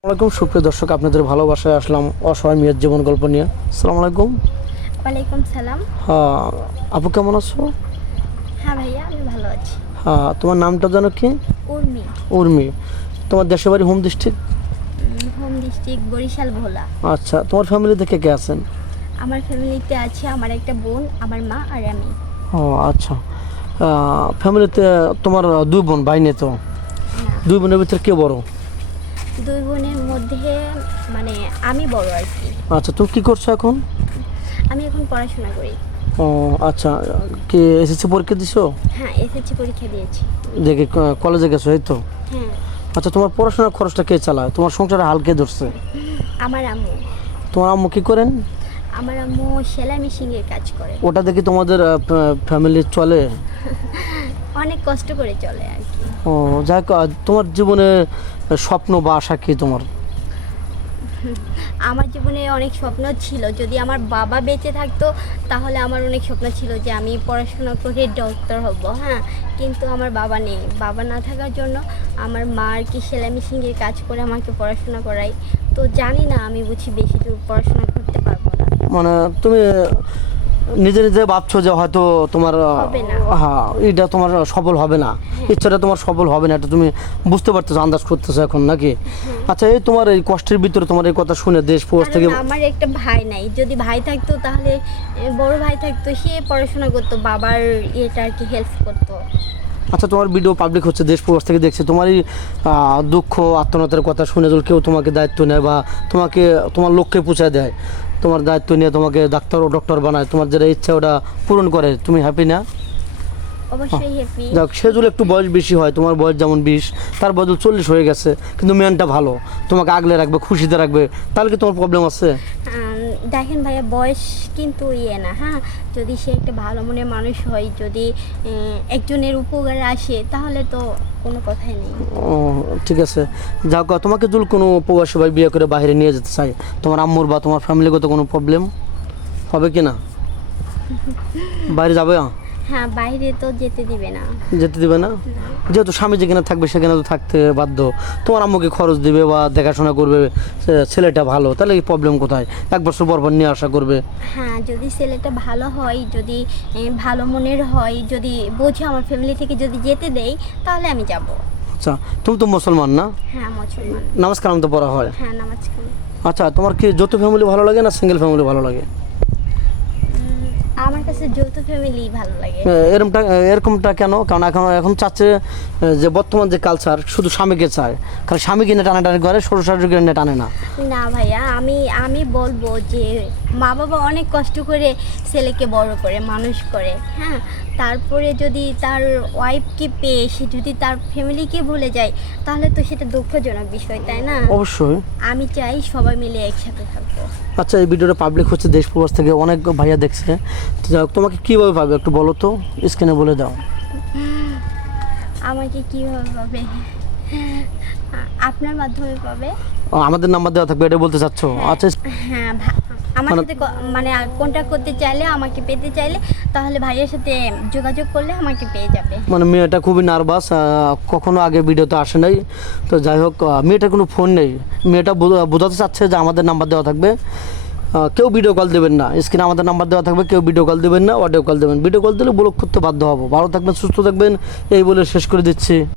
আসসালামাইকুম সুপ্রিয় দর্শক আপনাদের ভালোবাসায় আসলাম অসহায় মেয়ের জীবন গল্প নিয়ে আসসালামু আলাইকুম ওয়ালাইকুম সালাম হ্যাঁ আপু কেমন আছো হ্যাঁ ভাইয়া আমি ভালো আছি হ্যাঁ তোমার নামটা জানো কি উর্মি উর্মি তোমার দেশের বাড়ি home district home district Barishal Bhola আচ্ছা তোমার ফ্যামিলিতে কে কে আছেন আমার ফ্যামিলিতে আছে আমার একটা বোন আমার মা আর আমি ও আচ্ছা ফ্যামিলিতে তোমার দুই বোন ভাই নেই তো দুই বোনের ভিতরে কে বড় দুই বোনের মধ্যে মানে আমি বড় আর কি আচ্ছা তুমি কি করছো এখন আমি এখন পড়াশোনা করি ও আচ্ছা কি এসএসসি পরীক্ষা দিছো হ্যাঁ এসএসসি পরীক্ষা দিয়েছি দেখি কলেজে গেছো এই তো হ্যাঁ আচ্ছা তোমার পড়াশোনার খরচটা কে চালায় তোমার সংসারে হাল কে ধরছে আমার আম্মু তোমার আম্মু কি করেন আমার আম্মু সেলাই মেশিন এর কাজ করে ওটা দেখি তোমাদের ফ্যামিলি চলে অনেক কষ্ট করে চলে আর কি ও যাক তোমার জীবনে স্বপ্ন বা আশা কি তোমার আমার জীবনে অনেক স্বপ্ন ছিল যদি আমার বাবা বেঁচে থাকতো তাহলে আমার অনেক স্বপ্ন ছিল যে আমি পড়াশোনা করে ডক্টর হব হ্যাঁ কিন্তু আমার বাবা নেই বাবা না থাকার জন্য আমার মা আর কি সেলাই মেশিনের কাজ করে আমাকে পড়াশোনা করাই তো জানি না আমি বুঝি বেশি দূর পড়াশোনা করতে পারবো না মানে তুমি নিজে নিজে ভাবছো যে হয়তো তোমার হ্যাঁ এটা তোমার সফল হবে না হ্যাঁ। ইচ্ছাটা তোমার সফল হবে না এটা তুমি বুঝতে পারতেছো আন্দাজ করতেছো এখন নাকি হ্যাঁ। আচ্ছা এই তোমার এই কষ্টের ভিতরে তোমার এই কথা শুনে দেশ পোস্ট থেকে আমার একটা ভাই নাই যদি ভাই থাকতো তাহলে বড় ভাই থাকতো সে পড়াশোনা করতো বাবার এটা আর কি হেল্প করতো আচ্ছা তোমার ভিডিও পাবলিক হচ্ছে দেশ প্রবাস থেকে দেখছে তোমারই দুঃখ আত্মনতার কথা শুনে কেউ তোমাকে দায়িত্ব নেয় বা তোমাকে তোমার লক্ষ্যে পৌঁছায় দেয় তোমার দায়িত্ব নিয়ে তোমাকে ডাক্তার ও ডক্টর বানায় তোমার যেটা ইচ্ছা ওটা পূরণ করে তুমি হ্যাপি না অবশ্যই হ্যাঁ। যাক সেজুল একটু বয়স বেশি হয় তোমার বয়স যেমন বিশ তার বদল চল্লিশ হয়ে গেছে কিন্তু মেনটা ভালো তোমাকে আগলে রাখবে খুশিতে রাখবে তাহলে কি তোমার প্রবলেম আছে হ্যাঁ। দেখেন ভাইয়া বয়স কিন্তু ইয়ে না হ্যাঁ যদি সে একটা ভালো মনের মানুষ হয় যদি একজনের উপকারে আসে তাহলে তো কোনো কথাই নেই ও ঠিক আছে যাও তোমাকে যদি কোনো উপকার সবাই বিয়ে করে বাইরে নিয়ে যেতে চাই তোমার আম্মুর বা তোমার ফ্যামিলিগত কোনো প্রবলেম হবে কি না বাইরে যাবে হ্যাঁ বাইরে তো যেতে দিবে না যেতে দিবে না যেহেতু স্বামী যেখানে থাকবে সেখানে তো থাকতে বাধ্য তোমার আম্মুকে খরচ দিবে বা দেখাশোনা করবে ছেলেটা ভালো তাহলে কি প্রবলেম কোথায় এক বছর পর পর নিয়ে আসা করবে হ্যাঁ যদি ছেলেটা ভালো হয় যদি ভালো মনের হয় যদি বোঝে আমার ফ্যামিলি থেকে যদি যেতে দেই তাহলে আমি যাব আচ্ছা তুমি তো মুসলমান না হ্যাঁ মুসলমান নামাজ কালাম তো পড়া হয় হ্যাঁ নামাজ কালাম আচ্ছা তোমার কি যৌথ ফ্যামিলি ভালো লাগে না সিঙ্গেল ফ্যামিলি ভালো লাগে এরকমটা কেন কারণ এখন এখন চাচ্ছে যে বর্তমান যে কালচার শুধু স্বামীকে চায় কারণ স্বামী কিনে করে কিনে টানে না না ভাইয়া আমি আমি বলবো যে মা বাবা অনেক কষ্ট করে ছেলেকে বড় করে মানুষ করে হ্যাঁ তারপরে যদি তার ওয়াইফকে পেয়ে সে যদি তার ফ্যামিলিকে ভুলে যায় তাহলে তো সেটা দুঃখজনক বিষয় তাই না অবশ্যই আমি চাই সবাই মিলে একসাথে থাকবো আচ্ছা এই ভিডিওটা পাবলিক হচ্ছে দেশ প্রবাস থেকে অনেক ভাইয়া দেখছে যাও তোমাকে কিভাবে পাবে একটু বলো তো স্ক্রিনে বলে দাও আমাকে কিভাবে পাবে আপনার মাধ্যমে পাবে আমাদের নাম্বার দেওয়া থাকবে এটা বলতে চাচ্ছ হ্যাঁ। আচ্ছা হ্যাঁ আমার মানে- সাথে মানে কন্ট্যাক্ট করতে চাইলে আমাকে পেতে চাইলে তাহলে ভাইয়ের সাথে যোগাযোগ করলে আমাকে পেয়ে যাবে মানে মেয়েটা খুবই নার্ভাস কখনো আগে ভিডিওতে আসে নাই তো যাই হোক মেয়েটার কোনো ফোন নেই মেয়েটা বোঝাতে চাচ্ছে যে আমাদের নাম্বার দেওয়া থাকবে কেউ ভিডিও কল দেবেন না স্ক্রিনে আমাদের নাম্বার দেওয়া থাকবে কেউ ভিডিও কল দেবেন না অডিও কল দেবেন ভিডিও কল দিলে ব্লক করতে বাধ্য হবো ভালো থাকবেন সুস্থ থাকবেন এই বলে শেষ করে দিচ্ছি